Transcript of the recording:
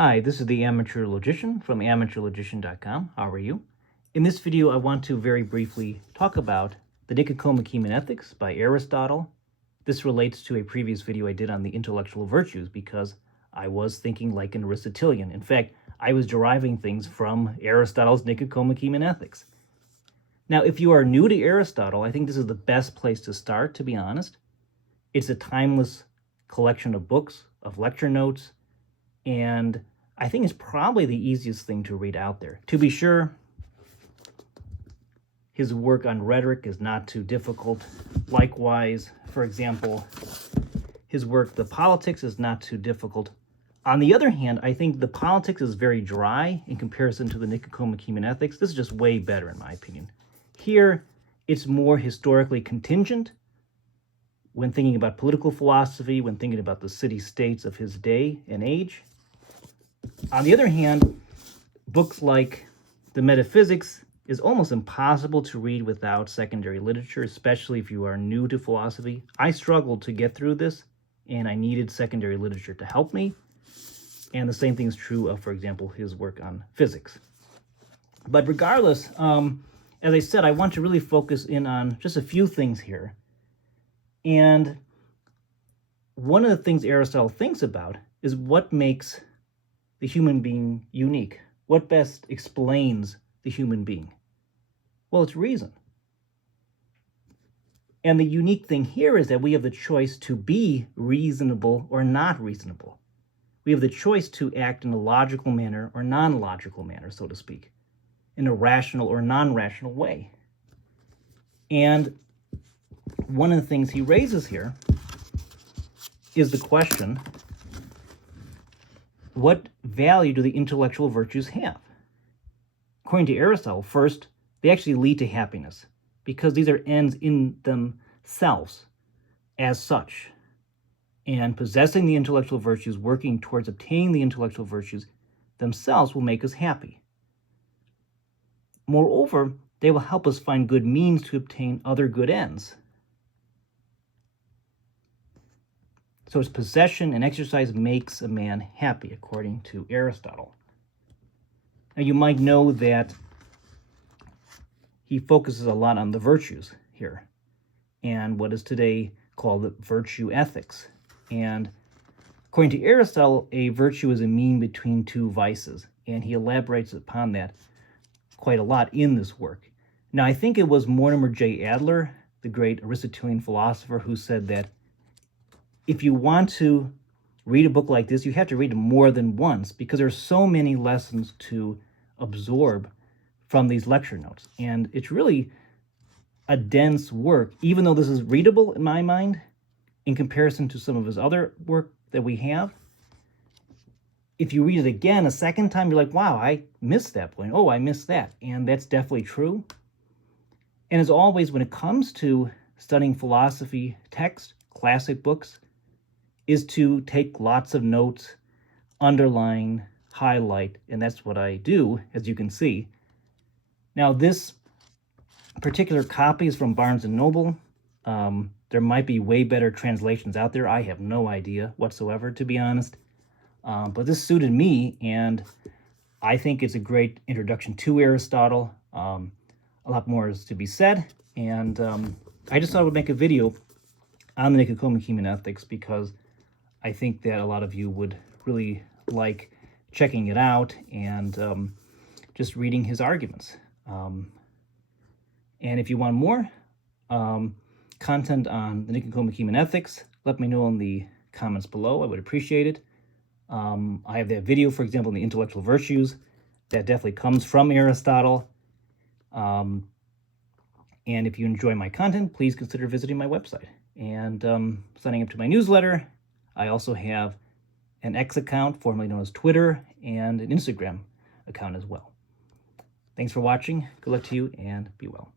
Hi, this is the Amateur Logician from amateurlogician.com. How are you? In this video, I want to very briefly talk about the Nicomachean Ethics by Aristotle. This relates to a previous video I did on the intellectual virtues because I was thinking like an Aristotelian. In fact, I was deriving things from Aristotle's Nicomachean Ethics. Now, if you are new to Aristotle, I think this is the best place to start, to be honest. It's a timeless collection of books, of lecture notes, and I think it's probably the easiest thing to read out there. To be sure, his work on rhetoric is not too difficult. Likewise, for example, his work, The Politics, is not too difficult. On the other hand, I think The Politics is very dry in comparison to the Nicomachean Ethics. This is just way better, in my opinion. Here, it's more historically contingent when thinking about political philosophy, when thinking about the city-states of his day and age. On the other hand, books like The Metaphysics is almost impossible to read without secondary literature, especially if you are new to philosophy. I struggled to get through this, and I needed secondary literature to help me. And the same thing is true of, for example, his work on physics. But regardless, as I said, I want to really focus in on just a few things here. And one of the things Aristotle thinks about is what makes the human being unique. What best explains the human being? Well, it's reason. And the unique thing here is that we have the choice to be reasonable or not reasonable. We have the choice to act in a logical manner or non-logical manner, so to speak, in a rational or non-rational way. And one of the things he raises here is the question, what value do the intellectual virtues have? According to Aristotle, first, they actually lead to happiness because these are ends in themselves as such. And possessing the intellectual virtues, working towards obtaining the intellectual virtues themselves will make us happy. Moreover, they will help us find good means to obtain other good ends. So its possession and exercise makes a man happy, according to Aristotle. Now you might know that he focuses a lot on the virtues here, and what is today called the virtue ethics. And according to Aristotle, a virtue is a mean between two vices, and he elaborates upon that quite a lot in this work. Now I think it was Mortimer J. Adler, the great Aristotelian philosopher, who said that if you want to read a book like this, you have to read it more than once because there's so many lessons to absorb from these lecture notes. And it's really a dense work, even though this is readable in my mind, in comparison to some of his other work that we have. If you read it again a second time, you're like, wow, I missed that point. Oh, I missed that. And that's definitely true. And as always, when it comes to studying philosophy text, classic books, is to take lots of notes, underline, highlight, and that's what I do, as you can see. Now, this particular copy is from Barnes & Noble. There might be way better translations out there. I have no idea whatsoever, to be honest. But this suited me, and I think it's a great introduction to Aristotle. A lot more is to be said, and I just thought I would make a video on the Nicomachean Ethics because I think that a lot of you would really like checking it out and just reading his arguments. And if you want more content on the Nicomachean Ethics, let me know in the comments below. I would appreciate it. I have that video, for example, on the intellectual virtues. That definitely comes from Aristotle. And if you enjoy my content, please consider visiting my website and signing up to my newsletter. I also have an X account, formerly known as Twitter, and an Instagram account as well. Thanks for watching. Good luck to you, and be well.